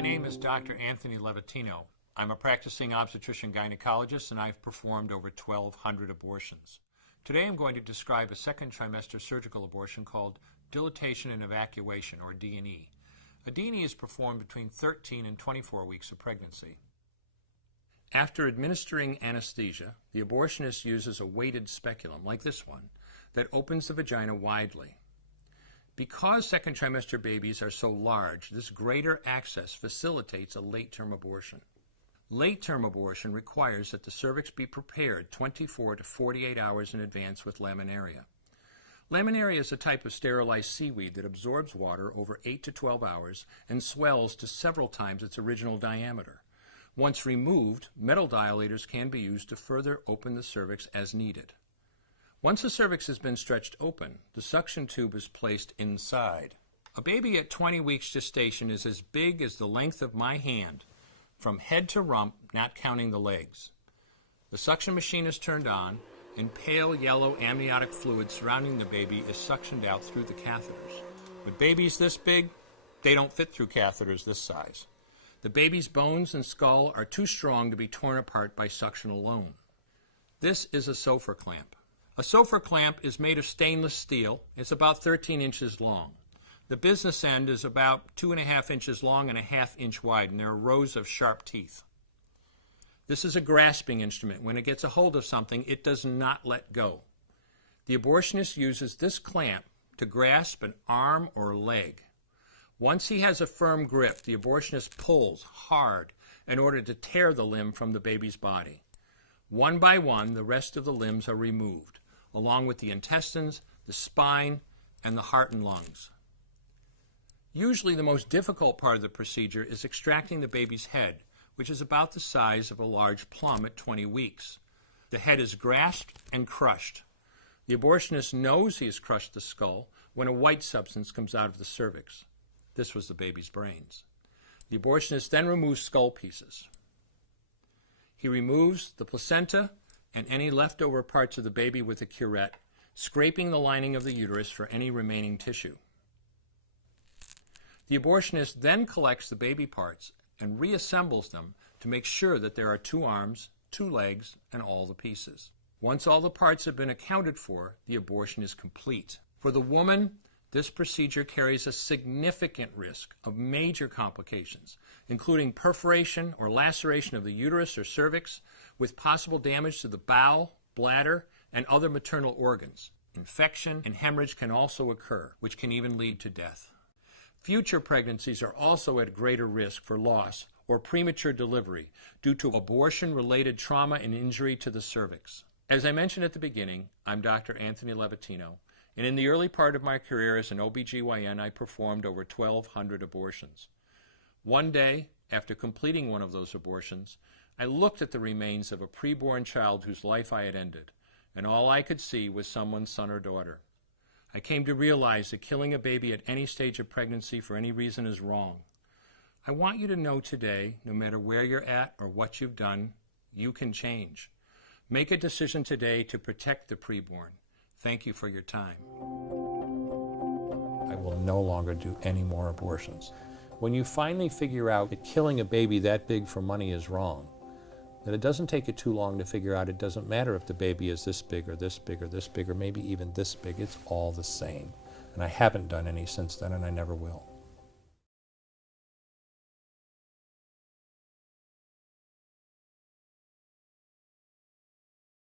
My name is Dr. Anthony Levatino. I'm a practicing obstetrician-gynecologist, and I've performed over 1,200 abortions. Today I'm going to describe a second trimester surgical abortion called dilatation and evacuation, or D&E. A D&E is performed between 13 and 24 weeks of pregnancy. After administering anesthesia, the abortionist uses a weighted speculum, like this one, that opens the vagina widely. Because second trimester babies are so large, this greater access facilitates a late-term abortion. Late-term abortion requires that the cervix be prepared 24 to 48 hours in advance with laminaria. Laminaria is a type of sterilized seaweed that absorbs water over 8 to 12 hours and swells to several times its original diameter. Once removed, metal dilators can be used to further open the cervix as needed. Once the cervix has been stretched open, the suction tube is placed inside. A baby at 20 weeks gestation is as big as the length of my hand, from head to rump, not counting the legs. The suction machine is turned on, and pale yellow amniotic fluid surrounding the baby is suctioned out through the catheters. With babies this big, they don't fit through catheters this size. The baby's bones and skull are too strong to be torn apart by suction alone. This is a Sofer clamp. A Sofer clamp is made of stainless steel. It's about 13 inches long. The business end is about 2.5 inches long and a 1/2 inch wide, and there are rows of sharp teeth. This is a grasping instrument. When it gets a hold of something, it does not let go. The abortionist uses this clamp to grasp an arm or leg. Once he has a firm grip, the abortionist pulls hard in order to tear the limb from the baby's body. One by one, the rest of the limbs are removed, along with the intestines, the spine, and the heart and lungs. Usually the most difficult part of the procedure is extracting the baby's head, which is about the size of a large plum at 20 weeks. The head is grasped and crushed. The abortionist knows he has crushed the skull when a white substance comes out of the cervix. This was the baby's brains. The abortionist then removes skull pieces. He removes the placenta and any leftover parts of the baby with a curette, scraping the lining of the uterus for any remaining tissue. The abortionist then collects the baby parts and reassembles them to make sure that there are 2 arms, 2 legs, and all the pieces. Once all the parts have been accounted for, the abortion is complete. For the woman, this procedure carries a significant risk of major complications, including perforation or laceration of the uterus or cervix, with possible damage to the bowel, bladder, and other maternal organs. Infection and hemorrhage can also occur, which can even lead to death. Future pregnancies are also at greater risk for loss or premature delivery due to abortion-related trauma and injury to the cervix. As I mentioned at the beginning, I'm Dr. Anthony Levatino, and in the early part of my career as an OBGYN, I performed over 1,200 abortions. One day, after completing one of those abortions, I looked at the remains of a preborn child whose life I had ended, and all I could see was someone's son or daughter. I came to realize that killing a baby at any stage of pregnancy for any reason is wrong. I want you to know today, no matter where you're at or what you've done, you can change. Make a decision today to protect the preborn. Thank you for your time. I will no longer do any more abortions. When you finally figure out that killing a baby that big for money is wrong, that it doesn't take you too long to figure out it doesn't matter if the baby is this big or this big or this big or maybe even this big, it's all the same. And I haven't done any since then, and I never will.